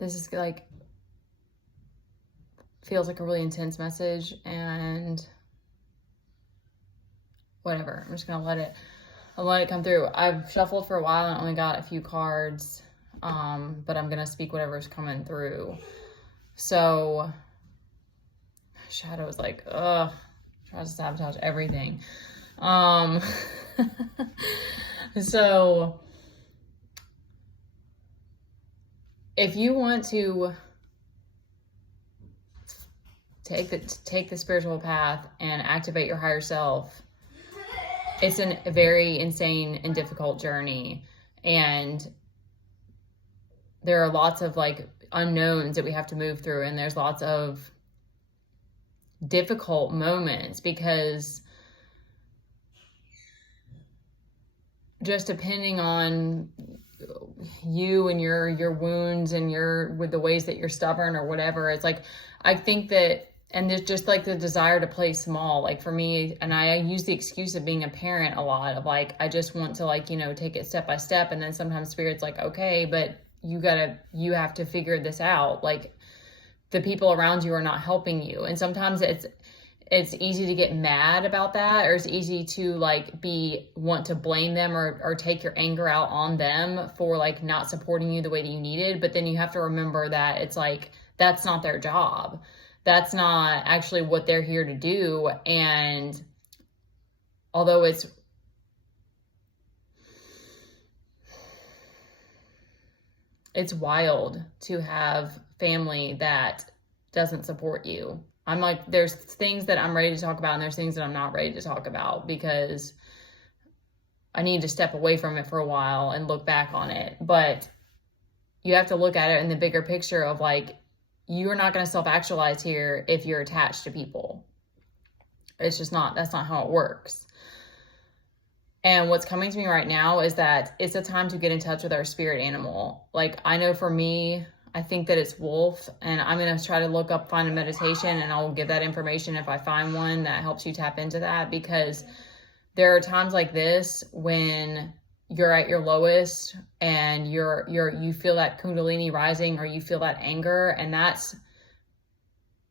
this is like, feels like a really intense message, and whatever. I'm just gonna let it come through. I've shuffled for a while and only got a few cards, but I'm gonna speak whatever's coming through. So Shadow is like, ugh, tries to sabotage everything. So if you want to take the spiritual path and activate your higher self, it's a very insane and difficult journey, and there are lots of like unknowns that we have to move through, and there's lots of difficult moments, because just depending on you and your wounds and with the ways that you're stubborn or whatever, it's like, I think that, and there's just like the desire to play small, like for me, and I use the excuse of being a parent a lot, of like, I just want to like, take it step by step. And then sometimes Spirit's like, okay, but you have to figure this out. Like, the people around you are not helping you. And sometimes it's easy to get mad about that, or it's easy to like want to blame them or take your anger out on them for like not supporting you the way that you needed. But then you have to remember that it's like, that's not their job. That's not actually what they're here to do. And although it's wild to have family that doesn't support you. I'm like, there's things that I'm ready to talk about, and there's things that I'm not ready to talk about, because I need to step away from it for a while and look back on it. But you have to look at it in the bigger picture of like, you're not going to self-actualize here if you're attached to people. It's just not, that's not how it works. And what's coming to me right now is that it's a time to get in touch with our spirit animal. Like, I know for me, I think that it's wolf, and I'm going to try to find a meditation, and I'll give that information if I find one that helps you tap into that, because there are times like this when you're at your lowest and you feel that Kundalini rising, or you feel that anger. And that's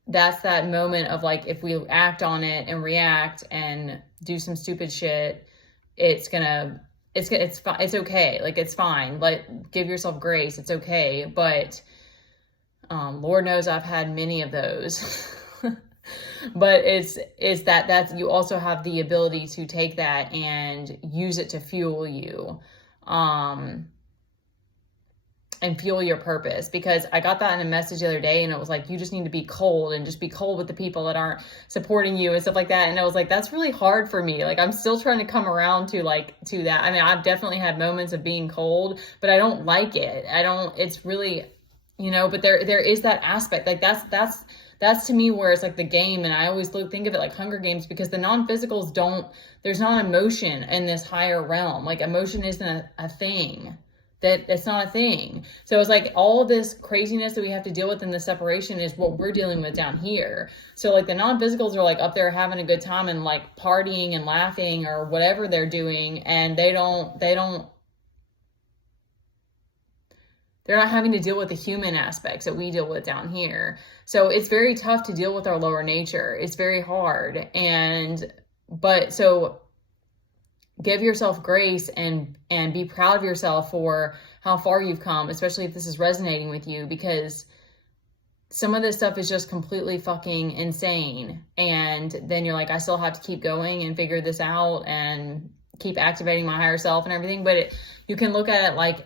that moment of like, if we act on it and react and do some stupid shit, it's okay. Like, it's fine. Give yourself grace. It's okay. But, Lord knows I've had many of those. But it's that's, you also have the ability to take that and use it to fuel you, and fuel your purpose. Because I got that in a message the other day, and it was like, you just need to be cold, and just be cold with the people that aren't supporting you and stuff like that. And I was like, that's really hard for me. Like, I'm still trying to come around to that. I mean, I've definitely had moments of being cold, but I don't like it. It's really, but there is that aspect. Like, that's to me where it's like the game. And I always think of it like Hunger Games, because the non-physicals there's not emotion in this higher realm. Like, emotion isn't a thing. That's not a thing. So it's like, all this craziness that we have to deal with in the separation is what we're dealing with down here. So like, the non-physicals are like up there having a good time and like partying and laughing or whatever they're doing. And they're not having to deal with the human aspects that we deal with down here. So it's very tough to deal with our lower nature. It's very hard. So give yourself grace and be proud of yourself for how far you've come, especially if this is resonating with you, because some of this stuff is just completely fucking insane. And then you're like, I still have to keep going and figure this out and keep activating my higher self and everything. But you can look at it like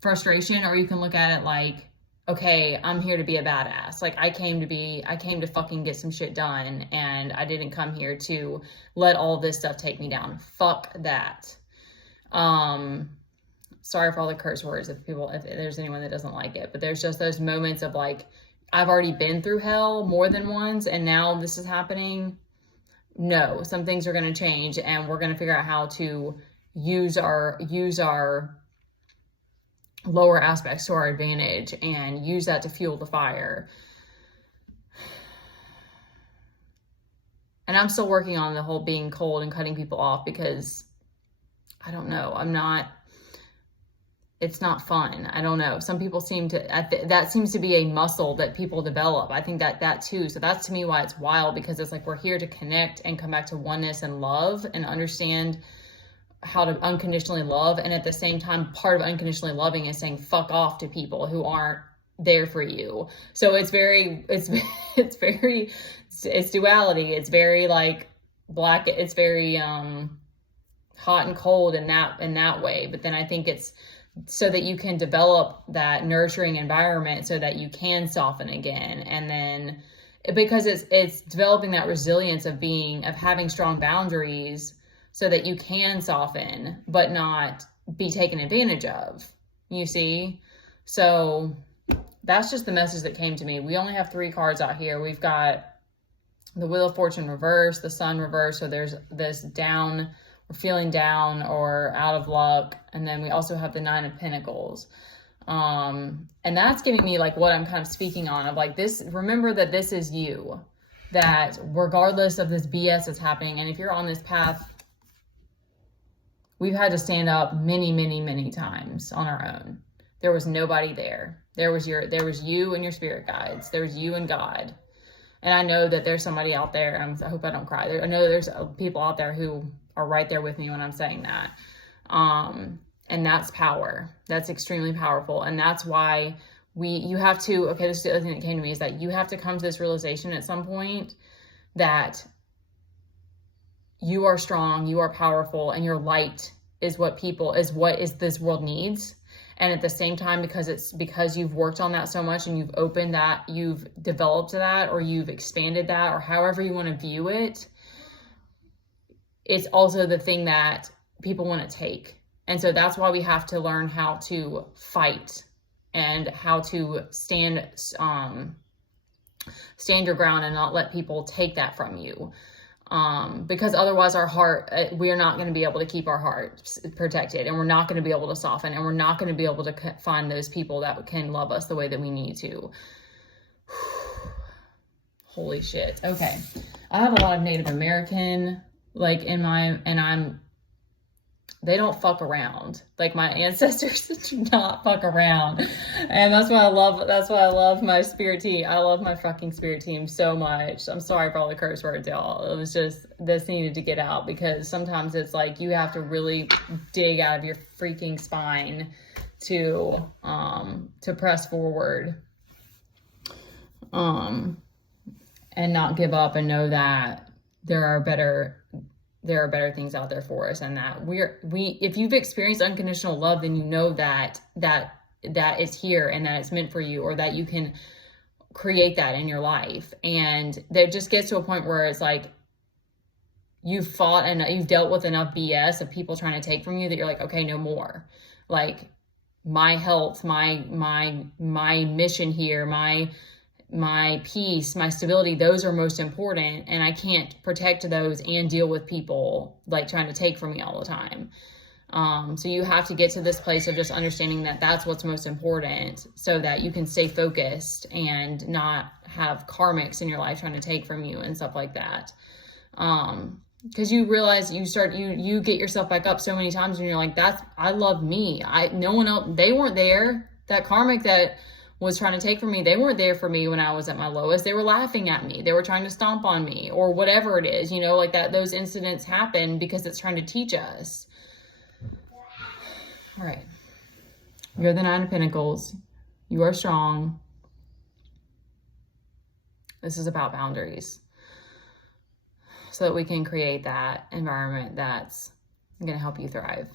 frustration, or you can look at it like, okay, I'm here to be a badass. Like, I came to fucking get some shit done, and I didn't come here to let all this stuff take me down. Fuck that. Sorry for all the curse words if there's anyone that doesn't like it, but there's just those moments of like, I've already been through hell more than once, and now this is happening. No, some things are going to change, and we're going to figure out how to use our lower aspects to our advantage and use that to fuel the fire. And I'm still working on the whole being cold and cutting people off, because I don't know, it's not fun. I don't know. Some people seem to, that seems to be a muscle that people develop. I think that too. So that's to me why it's wild, because it's like we're here to connect and come back to oneness and love and understand how to unconditionally love. And at the same time, part of unconditionally loving is saying fuck off to people who aren't there for you. So it's duality. It's very like black. It's very, hot and cold in that way. But then I think it's so that you can develop that nurturing environment so that you can soften again. And then because it's developing that resilience of having strong boundaries so that you can soften but not be taken advantage of, you see? So that's just the message that came to me. We only have 3 cards out here. We've got the Wheel of Fortune reverse, the Sun reverse. So there's this down, we're feeling down or out of luck. And then we also have the 9 of Pentacles. And that's giving me like what I'm kind of speaking on of like this, remember that this is you, that regardless of this BS that's happening. And if you're on this path, we've had to stand up many, many, many times on our own. There was nobody there. There was you and your spirit guides. There was you and God. And I know that there's somebody out there, I hope I don't cry. I know there's people out there who are right there with me when I'm saying that. And that's power. That's extremely powerful. And that's why you have to, okay, this is the other thing that came to me, is that you have to come to this realization at some point that you are strong, you are powerful, and your light is what this world needs. And at the same time, because you've worked on that so much and you've opened that, you've developed that, or you've expanded that, or however you want to view it, it's also the thing that people want to take. And so that's why we have to learn how to fight and how to stand your ground and not let people take that from you. Because otherwise our heart, we are not going to be able to keep our hearts protected, and we're not going to be able to soften, and we're not going to be able to find those people that can love us the way that we need to. Holy shit. Okay. I have a lot of Native American, like they don't fuck around. Like my ancestors do not fuck around. And that's why I love my spirit team. I love my fucking spirit team so much. I'm sorry for all the curse words, y'all. It was just, this needed to get out, because sometimes it's like you have to really dig out of your freaking spine to press forward. And not give up, and know that there are better things out there for us, and that if you've experienced unconditional love, then you know that it's here and that it's meant for you, or that you can create that in your life. And that just gets to a point where it's like you've fought and you've dealt with enough BS of people trying to take from you that you're like, okay, no more. Like my health, my mission here, my peace, my stability, those are most important, and I can't protect those and deal with people like trying to take from me all the time. So you have to get to this place of just understanding that that's what's most important, so that you can stay focused and not have karmics in your life trying to take from you and stuff like that. Because you realize you get yourself back up so many times, and you're like, I love me. No one else, they weren't there. That karmic that was trying to take from me, they weren't there for me when I was at my lowest. They were laughing at me. They were trying to stomp on me, or whatever it is, like that. Those incidents happen because it's trying to teach us. All right. You're the 9 of Pentacles. You are strong. This is about boundaries, so that we can create that environment that's going to help you thrive.